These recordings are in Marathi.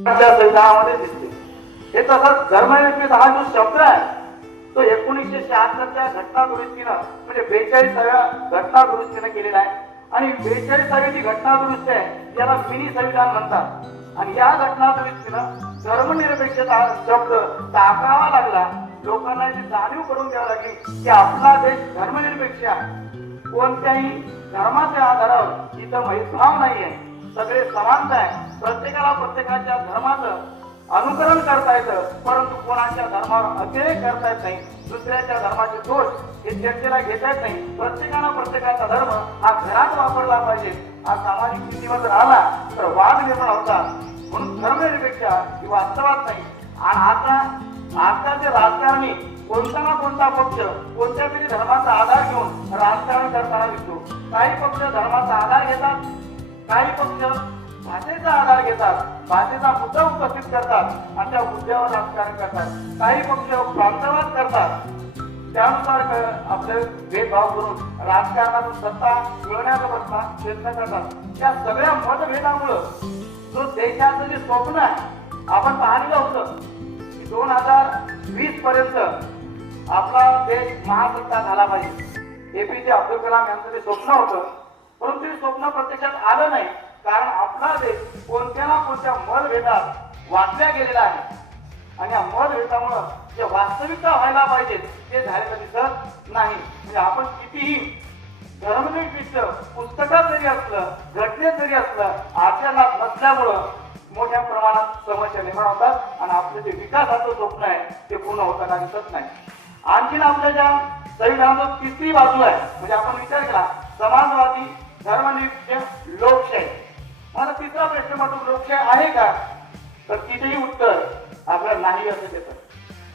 संविधानामध्ये दिसते. हे तसंच धर्मनिरपेक्ष हा जो शब्द आहे तो 1976च्या घटना दुरुस्तीनं म्हणजे 42व्या घटना दुरुस्तीनं केलेला आहे. आणि 42वी जी घटना दुरुस्ती आहे त्याला मिनी संविधान म्हणतात. आणि या घटना दुरुस्तीनं धर्मनिरपेक्षता शब्द टाकावा लागला. लोकांना याची जाणीव करून द्यावी लागली की आपला देश धर्मनिरपेक्ष आहे. कोणत्याही धर्माच्या आधारावर इथं भेदभाव नाहीये. सगळे समानता आहे. प्रत्येकाला प्रत्येकाच्या धर्माचं अनुकरण करता येतं, परंतु कोणाच्या धर्मावर अतिरेक करता येत नाही. दुसऱ्याच्या धर्माचे दोष हे चर्चेला घेता येत नाही. प्रत्येकाला प्रत्येकाचा धर्म हा घरात वापरला पाहिजे. हा सामाजिक स्थितीवर जर आला तर वाद निर्माण होतात. म्हणून धर्मनिरपेक्ष ही वास्तवात नाही. आणि आताचे राजकारणी कोणता ना कोणता पक्ष कोणत्या तरी धर्माचा आधार घेऊन राजकारण करताना दिसतो. काही पक्ष धर्माचा आधार घेतात, काही पक्ष भाषेचा आधार घेतात, भाषेचा मुद्दा उपस्थित करतात आणि त्या मुद्द्यावर राजकारण करतात. काही पक्ष प्रांतवाद करतात, त्यानुसार आपले भेदभाव करून राजकारणातून सत्ता मिळवण्याचा प्रयत्न करतात. त्या सगळ्या मतभेदामुळं जो देशाचं जे स्वप्न आहे आपण पाहिलं होतं की 2020 पर्यंत आपला देश महासत्ता झाला पाहिजे. APJ अब्दुल कलाम यांचं ते स्वप्न होतं, परंतु ते स्वप्न प्रत्यक्षात आलं नाही. कारण आपला देश कोणत्या ना कोणत्या मतभेदात वाटल्या गेलेला आहे. आणि या मतभेदामुळं जे वास्तविकता व्हायला पाहिजे ते झालेलं दिसत नाही. म्हणजे आपण कितीही धर्मनिरपेक्ष पुस्तकात जरी असलं, घटनेत जरी असलं, आचरणात नसल्यामुळं मोठ्या प्रमाणात समस्या निर्माण होतात आणि आपलं जे विकासाचं स्वप्न आहे ते पूर्ण होताना दिसत नाही. आणखीन आपल्या ज्या संविधानाची तिसरी बाजू आहे म्हणजे आपण विचार केला समाजवादी, धर्मनिरपेक्ष, लोकशाही. मला तिसरा प्रश्न म्हणतो लोकशाही आहे का, तर तिथेही उत्तर आपल्याला नाही असं देतं.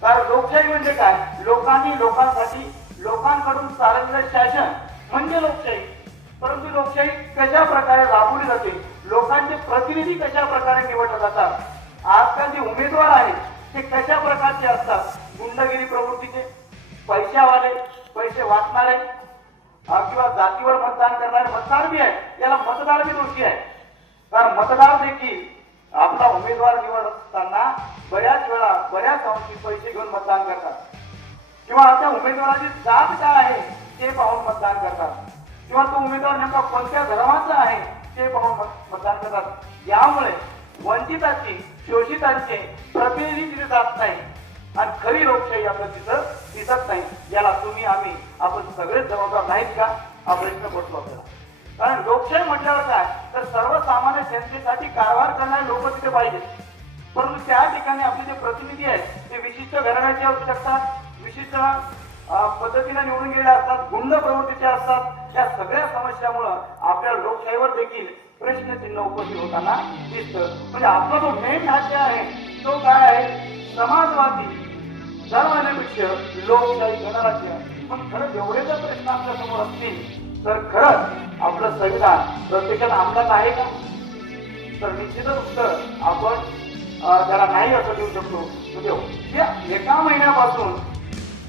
कारण लोकशाही म्हणजे काय, लोकांनी लोकांसाठी लोकांकडून चालवलेलं शासन म्हणजे लोकशाही. परंतु लोकशाही कशा प्रकारे राबवली जाते, लोकांचे प्रतिनिधी कशा प्रकारे निवडले जातात, आजकाल जे उमेदवार आहेत ते कशा प्रकारचे असतात, गुंडगिरी प्रवृत्तीचे, पैशावाले, पैसे वाटणारे किंवा जातीवर मतदान करणारे मतदार बी आहे. याला मतदार बी दोषी आहे. कारण मतदार देखील आपला उमेदवार निवड असताना बऱ्याच वेळा बऱ्याच अंशी पैसे घेऊन मतदान करतात किंवा त्या उमेदवाराची जात काय आहे ते पाहून मतदान करतात किंवा तो उमेदवार नेमका कोणत्या धर्माचा आहे ते पाहून मतदान करतात. यामुळे वंचितांची, शोषितांचे प्रतिनिधी तिथे जात नाही आणि खरी लोकशाही आपल्या तिथं दिसत नाही. याला तुम्ही आम्ही आपण सगळेच जबाबदार नाहीत का हा प्रश्न पडतो आपल्याला. कारण लोकशाही म्हटल्यावर काय तर सर्वसामान्य जनतेसाठी कारभार करणारे लोक तिथे पाहिजेत. परंतु त्या ठिकाणी आपले जे प्रतिनिधी आहेत ते विशिष्ट घराण्याचे असू शकतात, विशिष्ट पद्धतीने निवडून गेलेले असतात, गुंड प्रवृत्तीचे असतात. या सगळ्या समस्यामुळं आपल्या लोकशाहीवर देखील प्रश्नचिन्ह उपस्थित होताना दिसतं. म्हणजे आपला जो मेन ढाचा आहे तो काय आहे, समाजवादी, धर्मनिरपेक्ष, लोकशाही, गणराज्य. पण खरंच एवढे जर प्रश्न आपल्या समोर असतील तर खरंच आपलं संविधान प्रत्यक्षात अंमलात आहे का, तर निश्चितच उत्तर आपण त्याला नाही असं देऊ शकतो. म्हणजे एका महिन्यापासून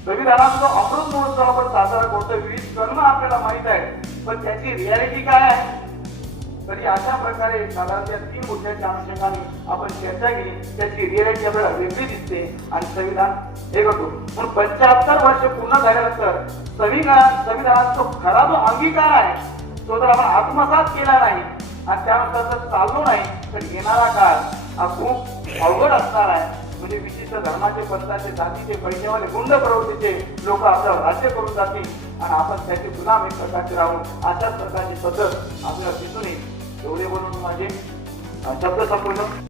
संविधानाचा जो अमृत महोत्सव आपण साजरा करतो, विविध सण आपल्याला माहित आहे, पण त्याची रियालिटी काय आहे. तरी अशा प्रकारे साधारणतः 3 मुद्द्यांच्या अनुषंगाने आपण चर्चा केली. त्याची रियालिटी आपल्याला वेगळी दिसते आणि संविधान हे करतो. म्हणून 75 वर्ष पूर्ण झाल्यानंतर संविधानाचा जो खरा जो अंगीकार आहे तो जर आपण आत्मसात केला नाही आणि त्यानुसार जर चाललो नाही तर येणारा काळ हा खूप अवघड असणार आहे. म्हणजे विशिष्ट धर्माचे, पंथाचे, जातीचे, पैशावाले, गुंड प्रवृत्तीचे लोक आपल्यावर राज्य करून जातील आणि आपण त्याचे गुलाम एक प्रकारचे राहून अशाच प्रकारची पद्धत आपल्याला दिसून येईल. एवढे बोलून माझे शब्द संपूर्ण.